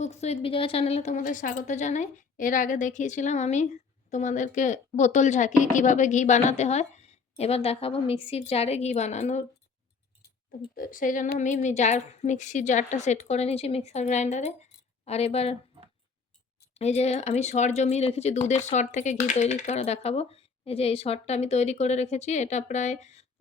Cook সুইথ Bijoya চ্যানেলে তোমাদের স্বাগত জানাই। এর আগে দেখিয়েছিলাম আমি তোমাদেরকে বোতল ঝাঁকিয়ে কিভাবে ঘি বানাতে হয়। এবার দেখাবো মিক্সির জারে ঘি বানানোর। সেই জন্য আমি মিক্সির জারটা সেট করে নিয়েছি মিক্সার গ্রাইন্ডারে। আর এবার এই যে আমি সর জমিয়ে রেখেছি, দুধের সর থেকে ঘি তৈরি করে দেখাবো। এই যে এই সরটা আমি তৈরি করে রেখেছি, এটা প্রায়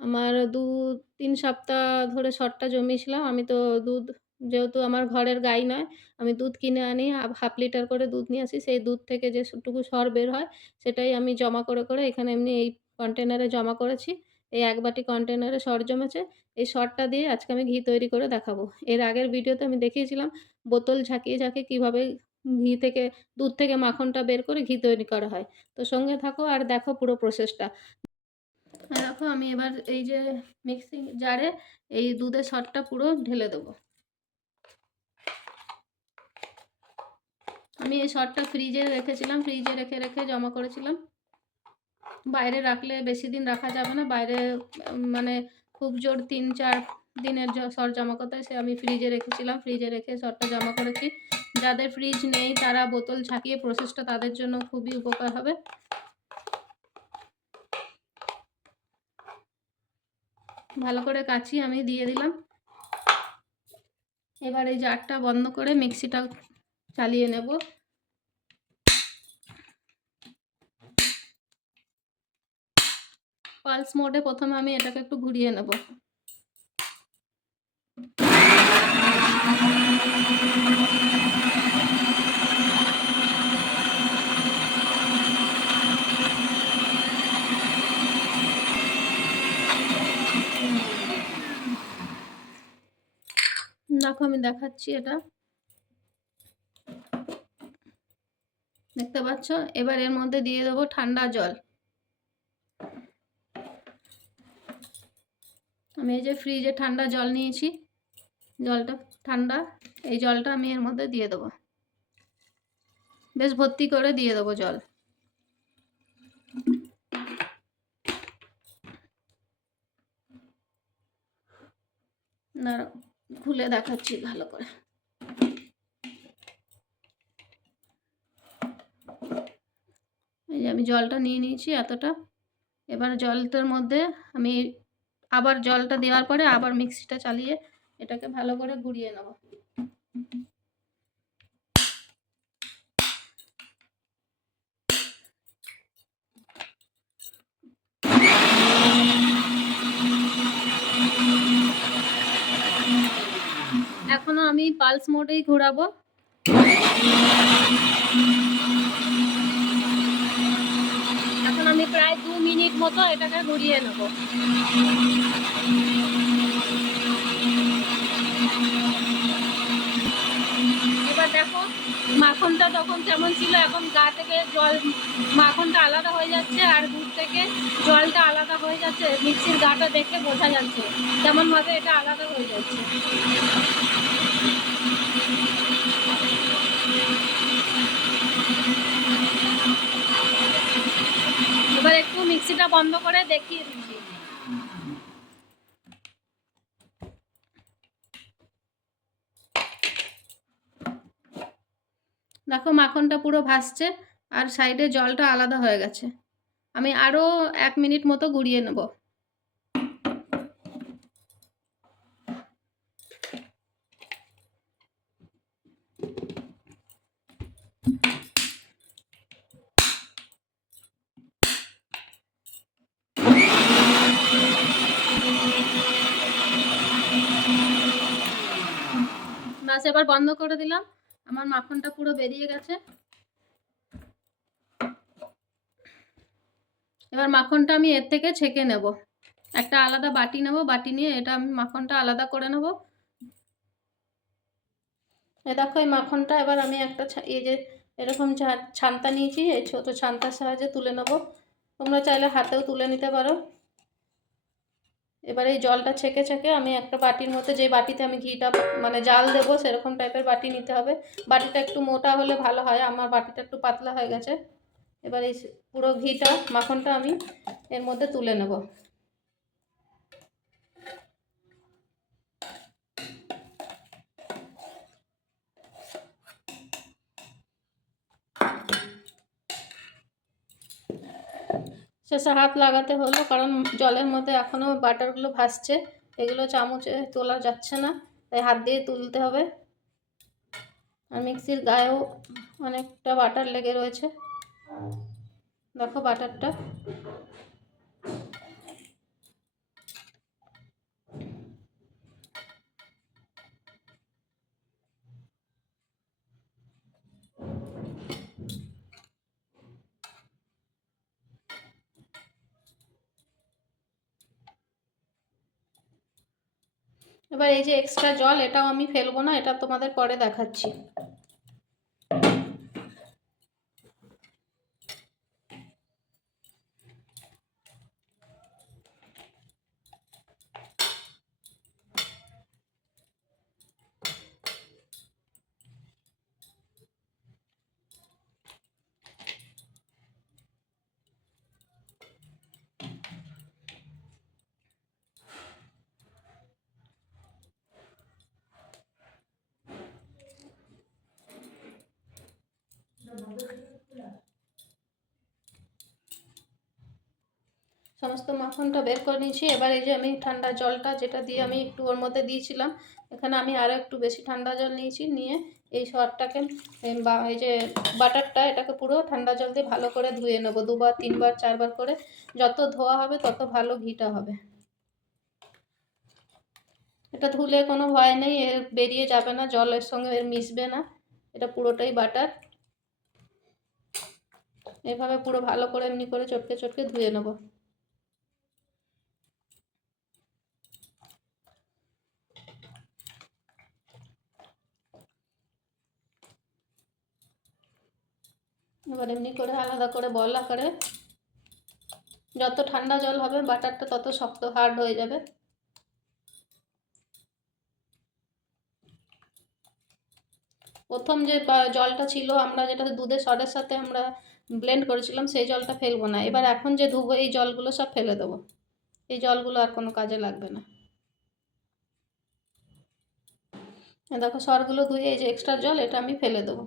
আমার 2-3 সপ্তাহ ধরে সরটা জমিয়েছিলাম। আমি তো দুধ, যেহেতু আমার ঘরের গাই নয়, আমি দুধ কিনে আনি, হাফ লিটার করে দুধ নিয়ে আসি। সেই দুধ থেকে যেটুকু সর বের হয় সেটাই আমি জমা করে করে এখানে এমনি এই কন্টেনারে জমা করেছি। এই 1 বাটি কন্টেনারে সর জমেছে। এই সরটা দিয়ে আজকে আমি ঘি তৈরি করে দেখাবো। এর আগের ভিডিওতে আমি দেখিয়েছিলাম বোতল ঝাঁকিয়ে ঝাঁকিয়ে কীভাবে ঘি থেকে, দুধ থেকে মাখনটা বের করে ঘি তৈরি করা হয়। তো সঙ্গে থাকো আর দেখো পুরো প্রসেসটা। দেখো আমি এবার এই যে মিক্সিং জারে এই দুধের সরটা পুরো ঢেলে দেবো। আমি এই সরটা ফ্রিজে রেখেছিলাম, ফ্রিজে রেখে রেখে জমা করেছিলাম। বাইরে রাখলে বেশি দিন রাখা যাবে না, বাইরে মানে খুব জোর 3-4 দিনের সর জমা করতে হয়। সে আমি ফ্রিজে রেখেছিলাম, ফ্রিজে রেখে সরটা জমা করেছি। যাদের ফ্রিজ নেই তারা বোতল ঝাঁকিয়ে প্রসেসটা তাদের জন্য খুবই উপকার হবে। ভালো করে কাচি আমি দিয়ে দিলাম। এবার এই জারটা বন্ধ করে মিক্সিটা চালিয়ে নেব। পালস মোডে প্রথমে আমি এটাকে একটু ঘুরিয়ে নেব। দেখো আমি দেখাচ্ছি, এটা দেখতে পাচ্ছ। এবার এর মধ্যে দিয়ে দেবো ঠান্ডা জল। আমি এই যে ফ্রিজে ঠান্ডা জল নিয়েছি, জলটা ঠান্ডা, এই জলটা আমি এর মধ্যে দিয়ে দেবো। বেশ ভর্তি করে দিয়ে দেবো জল। না, খুলে দেখাচ্ছি ভালো করে। এই যে আমি জলটা নিয়ে নিয়েছি এতটা। এবার জলটার মধ্যে আমি আবার জলটা দেওয়ার পরে আবার মিক্সিটা চালিয়ে এটাকে ভালো করে ঘুরিয়ে নেব। এখনো আমি পালস মোডেই ঘোরাবো। এখন আমি প্রায় 2 মিনিট মতো এটাকে ঘুরিয়ে নেব। এবার দেখো মাখনটা তখন কেমন ছিল, এখন গা থেকে জল, মাখনটা আলাদা হয়ে যাচ্ছে আর দুধ থেকে জলটা আলাদা হয়ে যাচ্ছে। মিক্সির গাটা দেখে বোঝা যাচ্ছে কেমন ভাবে এটা আলাদা হয়ে যাচ্ছে। এবার একটু মিক্সিটা বন্ধ করে দেখিয়ে দিচ্ছি। দেখো মাখনটা পুরো ভাসছে আর সাইডে জলটা আলাদা হয়ে গেছে। আমি আরও 1 মিনিট মতো ঘুরিয়ে নেব। বাস, এবার বন্ধ করে দিলাম। আমার মাখনটা পুরো বেরিয়ে গেছে। এবার মাখনটা আমি এর থেকে ছেঁকে নেব। একটা আলাদা বাটি নেব, বাটি নিয়ে এটা আমি মাখনটা আলাদা করে নেব। এই দেখো এই মাখনটা এবার আমি একটা এই যে এরকম ছান্তা নিয়েছি, এই ছোট ছান্তার সাহায্যে তুলে নেব। তোমরা চাইলে হাতেও তুলে নিতে পারো। এবার এই জলটা ছেঁকে ছেঁকে আমি একটা বাটির মধ্যে, যে বাটিতে আমি ঘিটা মানে জাল দেবো সেরকম টাইপের বাটি নিতে হবে। বাটিটা একটু মোটা হলে ভালো হয়, আমার বাটিটা একটু পাতলা হয়ে গেছে। এবার এই পুরো ঘিটা, মাখনটা আমি এর মধ্যে তুলে নেব। শেষে হাত লাগাতে হলো, কারণ জলের মধ্যে এখনও বাটারগুলো ভাসছে, এগুলো চামচে তোলা যাচ্ছে না, তাই হাত দিয়ে তুলতে হবে। আর মিক্সির গায়েও অনেকটা বাটার লেগে রয়েছে, দেখো বাটারটা। এবার এই যে এক্সট্রা জল, এটাও আমি ফেলবো না, এটা তোমাদের পরে দেখাচ্ছি। সমস্ত মাখনটা বের করে নিয়েছি। এবার এই যে আমি ঠান্ডা জলটা, যেটা দিয়ে আমি একটু ওর মধ্যে দিয়েছিলাম, এখানে আমি আরও একটু বেশি ঠান্ডা জল নিয়েছি, নিয়ে এই সরটাকে বা এই যে বাটারটা, এটাকে পুরো ঠান্ডা জল দিয়ে ভালো করে ধুয়ে নেবো, 2বার 3বার 4বার করে। যত ধোয়া হবে তত ভালো ঘিটা হবে। এটা ধুলে কোনো ভয় নেই, এর বেরিয়ে যাবে না, জলের সঙ্গে এর মিশবে না, এটা পুরোটাই বাটার। এভাবে পুরো ভালো করে এমনি করে চটকে চটকে ধুয়ে নেবো। এবার এমনি করে আলাদা করে বল আকারে, যত ঠান্ডা জল হবে বাটারটা তত শক্ত হার্ড হয়ে যাবে। প্রথম যে জলটা ছিল, আমরা যেটা দুধের সরের সাথে আমরা ব্লেন্ড করেছিলাম, সেই জলটা ফেলবো না। এবার এখন যে ধুবো, এই জলগুলো সব ফেলে দেবো, এই জলগুলো আর কোনো কাজে লাগবে না। দেখো সরগুলো ধুয়ে এই যে এক্সট্রা জল, এটা আমি ফেলে দেবো।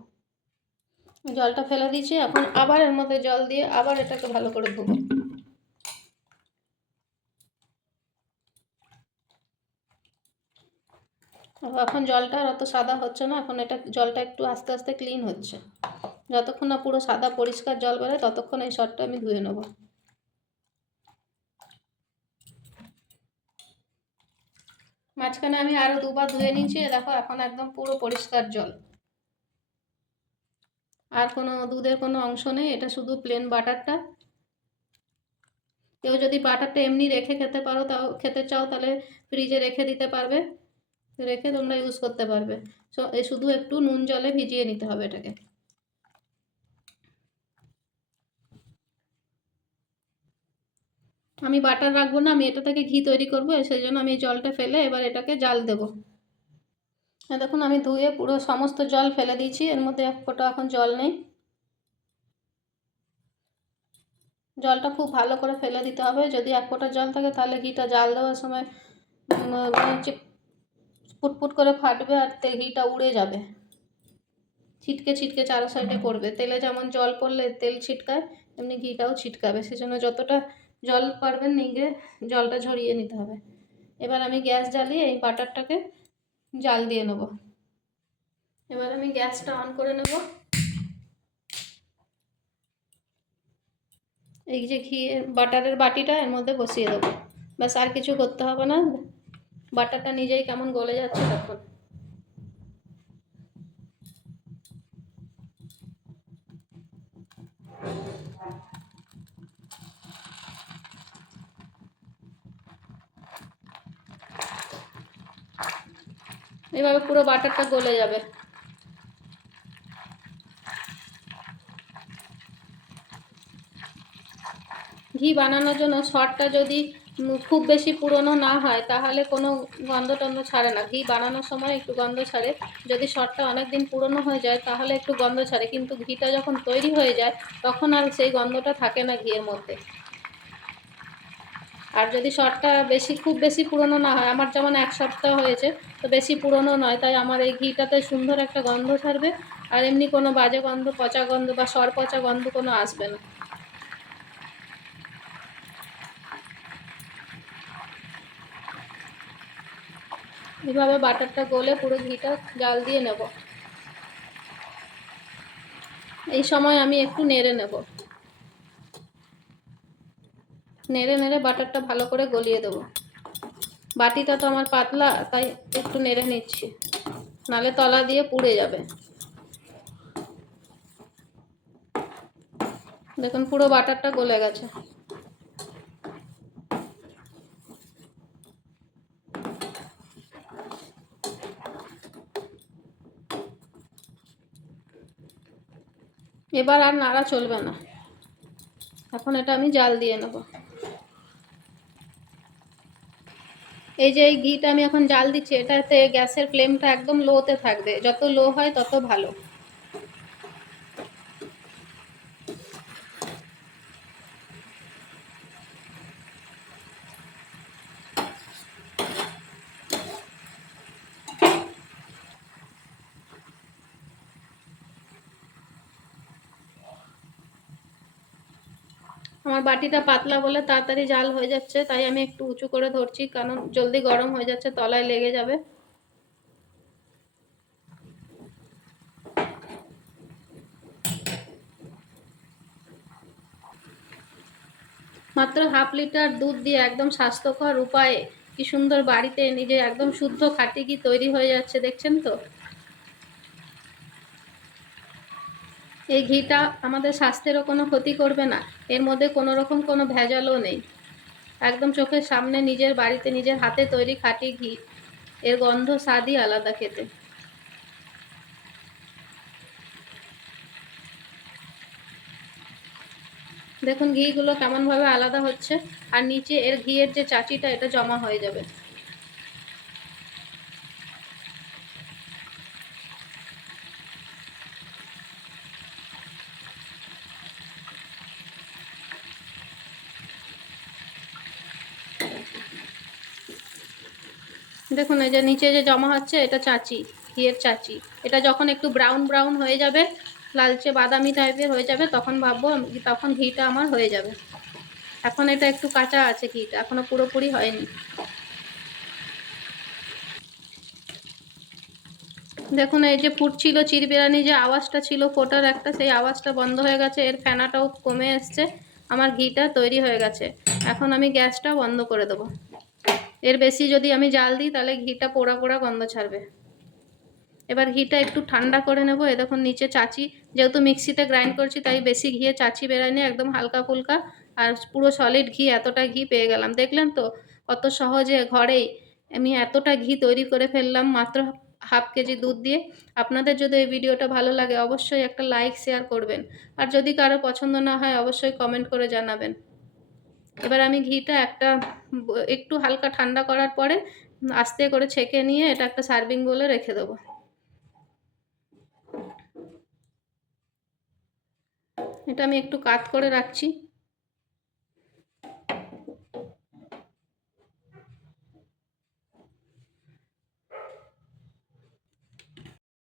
জলটা ফেলে দিয়েছি, এখন আবার এর মধ্যে জল দিয়ে আবার এটাকে ভালো করে ধুবো। এখন জলটা আর অত সাদা হচ্ছে না, এখন এটা জলটা একটু আস্তে আস্তে ক্লিন হচ্ছে। যতক্ষণ না পুরো সাদা পরিষ্কার জল বেরোয় ততক্ষণ এই সরটা আমি ধুয়ে নেব। মাঝখানে আমি আরও 2বার ধুয়ে নিয়েছি, দেখো এখন একদম পুরো পরিষ্কার জল, আর কোনো দুধের কোনো অংশ নেই, এটা শুধু প্লেন বাটারটা। কেউ যদি বাটারটা এমনি রেখে খেতে পারো, তাও খেতে চাও, তাহলে ফ্রিজে রেখে দিতে পারবে, রেখে তোমরা ইউজ করতে পারবে। শুধু একটু নুন জলে ভিজিয়ে নিতে হবে এটাকে। আমি বাটার রাখবো না, আমি এটা থেকে ঘি তৈরি করবো, সেই জন্য আমি জলটা ফেলে এবার এটাকে জাল দেবো। দেখুন আমি ধুয়ে পুরো সমস্ত জল ফেলে দিয়েছি, এর মধ্যে এক ফোঁটা এখন জল নেই। জলটা খুব ভালো করে ফেলে দিতে হবে, যদি এক ফোঁটা জল থাকে তাহলে ঘিটা জাল দেওয়ার সময় ফুটফুট করে ফাটবে, আর ঘিটা উড়ে যাবে, ছিটকে ছিটকে চারো সাইডে পড়বে। তেলে যেমন জল পড়লে তেল ছিটকায়, এমনি ঘিটাও ছিটকাবে, সেজন্য যতটা জল পারবেন নিয়ে জলটা ঝরিয়ে নিতে হবে। এবার আমি গ্যাস জ্বালিয়ে এই বাটারটাকে জাল দিয়ে নেব। এবার আমি গ্যাসটা অন করে নেব। এই যে ঘি বাটারের বাটিটা এর মধ্যে বসিয়ে দেবো, ব্যাস আর কিছু করতে হবে না। বাটারটা নিজেই কেমন গলে যাচ্ছে তখন। এভাবে পুরো বাটারটা গলে যাবে। ঘি বানানোর জন্য সরটা যদি খুব বেশি পুরনো না হয়, তাহলে কোনো গন্ধ টন্ধ ছাড়ে না। ঘি বানানোর সময় একটু গন্ধ ছাড়ে, যদি সরটা অনেক দিন পুরনো হয়ে যায় তাহলে একটু গন্ধ ছাড়ে, কিন্তু ঘিটা যখন তৈরি হয়ে যায় তখন আর সেই গন্ধটা থাকে না ঘিয়ের মধ্যে। আর যদি সরটা খুব বেশি পুরনো না হয়, আমার যেমন 1 সপ্তাহ হয়েছে, তো বেশি পুরনো নয়, তাই আমার এই ঘিটাতে সুন্দর একটা গন্ধ ছাড়বে, আর এমনি কোনো বাজে গন্ধ, পচা গন্ধ বা সর পচা গন্ধ কোনো আসবে না। এভাবে বাটারটা গলে পুরো ঘিটা জাল দিয়ে নেব। এই সময় আমি একটু নেড়ে নেব, নেড়ে নেড়ে বাটারটা ভালো করে গলিয়ে দেবো। বাটিটা তো আমার পাতলা, তাই একটু নেড়ে নিচ্ছি, নালে তলা দিয়ে পুড়ে যাবে। দেখুন পুরো বাটারটা গলে গেছে। এবার আর নাড়া চলবে না, এখন এটা আমি জাল দিয়ে নেব। এই যে এই ঘিটা আমি এখন জাল দিচ্ছি, এটাতে গ্যাসের ফ্লেমটা একদম লোতে থাকবে, যত লো হয় তত ভালো। আমার বাটিটা পাতলা বলে তাড়াতাড়ি জাল হয়ে যাচ্ছে, তাই আমি একটু উঁচু করে ধরছি, কারণ জলদি গরম হয়ে যাচ্ছে, তলায় লেগে যাবে। মাত্র হাফ লিটার দুধ দিয়ে একদম স্বাস্থ্যকর উপায়ে কি সুন্দর বাড়িতে নিজে একদম শুদ্ধ খাঁটি ঘি তৈরি হয়ে যাচ্ছে, দেখছেন তো? এই ঘিটা আমাদের স্বাস্থ্যেরও কোনো ক্ষতি করবে না, এর মধ্যে কোনো রকম কোনো ভেজালও নেই। একদম চোখের সামনে নিজের বাড়িতে নিজের হাতে তৈরি খাঁটি ঘি, এর গন্ধ স্বাদই আলাদা খেতে। দেখুন ঘিগুলো কেমনভাবে আলাদা হচ্ছে, আর নিচে এর ঘিয়ের যে চাচিটা এটা জমা হয়ে যাবে। দেখুন এই যে নিচে যে জমা হচ্ছে এটা চাচি, ঘিয়ের চাচি। এটা যখন একটু ব্রাউন ব্রাউন হয়ে যাবে, লালচে বাদামি টাইপের হয়ে যাবে, তখন ভাববো তখন ঘিটা আমার হয়ে যাবে। এখন এটা একটু কাঁচা আছে, ঘিটা এখনো পুরোপুরি হয়নি। দেখুন এই যে ফুটছিল চিরবিরানি, যে আওয়াজটা ছিল ফোটার একটা, সেই আওয়াজটা বন্ধ হয়ে গেছে, এর ফেনাটাও কমে এসছে, আমার ঘিটা তৈরি হয়ে গেছে। এখন আমি গ্যাসটা বন্ধ করে দেবো। এর বেশি যদি আমি জাল দিই তাহলে ঘিটা পোড়া পোড়া গন্ধ ছাড়বে। এবার ঘিটা একটু ঠান্ডা করে নেব। এ দেখুন নিচে চাচি, যেহেতু মিক্সিতে গ্রাইন্ড করছি তাই বেশি ঘিয়ে চাচি বেরায়নি, একদম হালকা ফুলকা, আর পুরো সলিড ঘি, এতটা ঘি পেয়ে গেলাম। দেখলেন তো কত সহজে ঘরেই আমি এতটা ঘি তৈরি করে ফেললাম মাত্র হাফ কেজি দুধ দিয়ে। আপনাদের যদি এই ভিডিওটা ভালো লাগে অবশ্যই একটা লাইক শেয়ার করবেন, আর যদি কারো পছন্দ না হয় অবশ্যই কমেন্ট করে জানাবেন। এবার আমি ঘিটা একটু হালকা ঠান্ডা করার পরে আস্তে করে ছেঁকে নিয়ে এটা একটা সার্ভিং বোলে রেখে দেবো। এটা আমি একটু কাত করে রাখছি।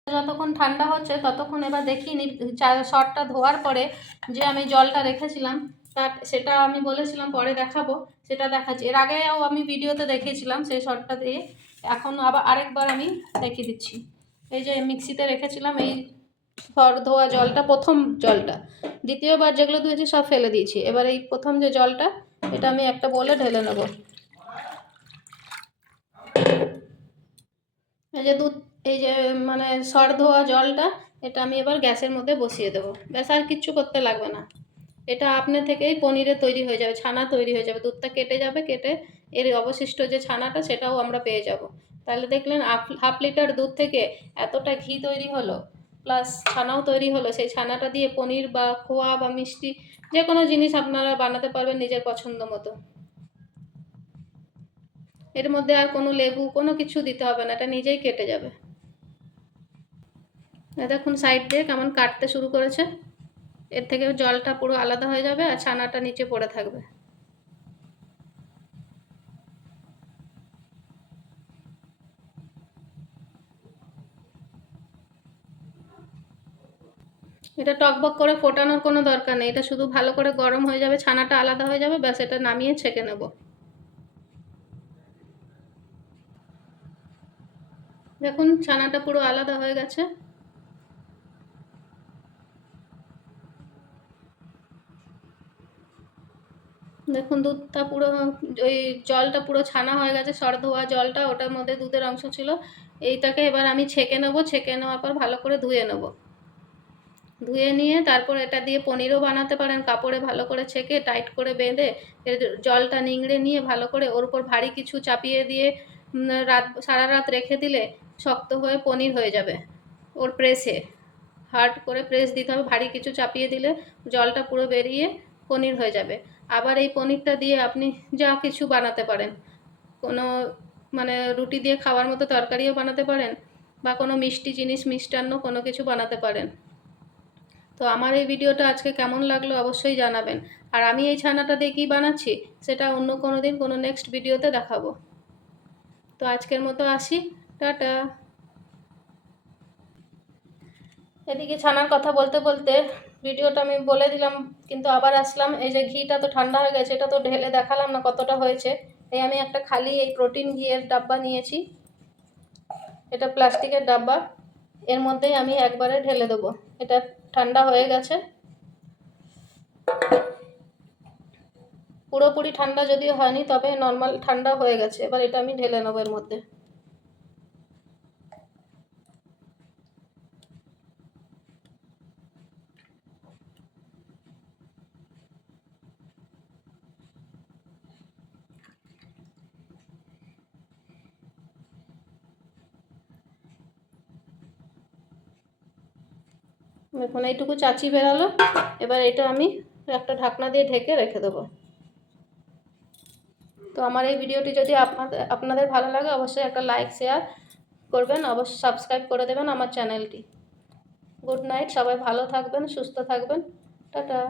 যতক্ষণ ঠান্ডা হচ্ছে ততক্ষণ এবার দেখি নি শটটা ধোয়ার পরে যে আমি জলটা রেখেছিলাম, সেটা আমি বলেছিলাম পরে দেখাবো, সেটা দেখাচ্ছি। এর আগেও আমি ভিডিওতে দেখিয়েছিলাম সেই শটটা দিয়ে, এখন আবার আরেকবার আমি দেখিয়ে দিচ্ছি। এই যে মিক্সিতে রেখেছিলাম এই সর ধোয়া জলটা, প্রথম জলটা, দ্বিতীয়বার যেগুলো ধুয়েছি সব ফেলে দিয়েছি। এবার এই প্রথম যে জলটা, এটা আমি একটা বলে ঢেলে নেবো। এই যে দুধ, এই যে মানে সর ধোয়া জলটা, এটা আমি এবার গ্যাসের মধ্যে বসিয়ে দেবো। ব্যাস আর কিচ্ছু করতে লাগবে না। এটা আপনি থেকেই পনিরের তৈরি হয়ে যাবে, ছানা তৈরি হয়ে যাবে। দুধটা কেটে যাবে, কেটে এর অবশিষ্ট যে ছানাটা সেটাও আমরা পেয়ে যাব। তাহলে দেখলেন হাফ লিটার দুধ থেকে এতটা ঘি তৈরি হলো, প্লাস ছানাও তৈরি হলো। সেই ছানাটা দিয়ে পনির বা খোয়া বা মিষ্টি যে কোনো জিনিস আপনারা বানাতে পারবেন নিজের পছন্দ মতো। এর মধ্যে আর কোনো লেবু কোনো কিছু দিতে হবে না, এটা নিজেই কেটে যাবে। দেখুন সাইড দিয়ে কেমন কাটতে শুরু করেছে, এর থেকে জলটা পুরো আলাদা হয়ে যাবে আর ছানাটা নিচে পড়ে থাকবে। এটা টকবক করে ফোটানোর কোনো দরকার নেই, এটা শুধু ভালো করে গরম হয়ে যাবে, ছানাটা আলাদা হয়ে যাবে, ব্যাস এটা নামিয়ে ছেঁকে নেব। দেখুন ছানাটা পুরো আলাদা হয়ে গেছে। দেখুন দুধটা পুরো, ওই জলটা পুরো ছানা হয়ে গেছে, সর ধোয়া জলটা, ওটার মধ্যে দুধের অংশ ছিল। এইটাকে এবার আমি ছেঁকে নেবো, ছেঁকে নেওয়ার পর ভালো করে ধুয়ে নেবো। ধুয়ে নিয়ে তারপর এটা দিয়ে পনিরও বানাতে পারেন, কাপড়ে ভালো করে ছেঁকে টাইট করে বেঁধে এর জলটা নিংড়ে নিয়ে ভালো করে ওর উপর ভারী কিছু চাপিয়ে দিয়ে সারা রাত রেখে দিলে শক্ত হয়ে পনির হয়ে যাবে। ওর প্রেসে হার্ড করে প্রেস দিতে হবে, ভারী কিছু চাপিয়ে দিলে জলটা পুরো বেরিয়ে পনির হয়ে যাবে। আবার এই পনিরটা দিয়ে আপনি যা কিছু বানাতে পারেন, কোনো মানে রুটি দিয়ে খাওয়ার মতো তরকারিও বানাতে পারেন, বা কোনো মিষ্টি জিনিস, মিষ্টান্ন কোনো কিছু বানাতে পারেন। তো আমার এই ভিডিওটা আজকে কেমন লাগলো অবশ্যই জানাবেন। আর আমি এই ছানাটা দিয়ে কী বানাচ্ছি সেটা অন্য কোনো দিন কোনো নেক্সট ভিডিওতে দেখাবো। তো আজকের মতো আসি, টাটা। এদিকে ছানার কথা বলতে বলতে ভিডিওটা আমি বলে দিলাম, কিন্তু আবার আসলাম। এই যে ঘিটা তো ঠান্ডা হয়ে গেছে, এটা তো ঢেলে দেখালাম না কতটা হয়েছে। এই আমি একটা খালি এই প্রোটিন ঘিয়ের ডাব্বা নিয়েছি, এটা প্লাস্টিকের ডাব্বা, এর মধ্যেই আমি একবারে ঢেলে দেবো। এটা ঠান্ডা হয়ে গেছে, পুরোপুরি ঠান্ডা যদিও হয়নি, তবে নর্মাল ঠান্ডা হয়ে গেছে। এবার এটা আমি ঢেলে নেবো এর মধ্যে। দেখুন এইটুকু চাচি বেরালো। এবার এটা আমি একটা ঢাকনা দিয়ে ঢেকে রেখে দেবো। তো আমার এই ভিডিওটি যদি আপনাদের ভালো লাগে অবশ্যই একটা লাইক শেয়ার করবেন, অবশ্যই সাবস্ক্রাইব করে দেবেন আমার চ্যানেলটি। গুড নাইট, সবাই ভালো থাকবেন, সুস্থ থাকবেন, টাটা।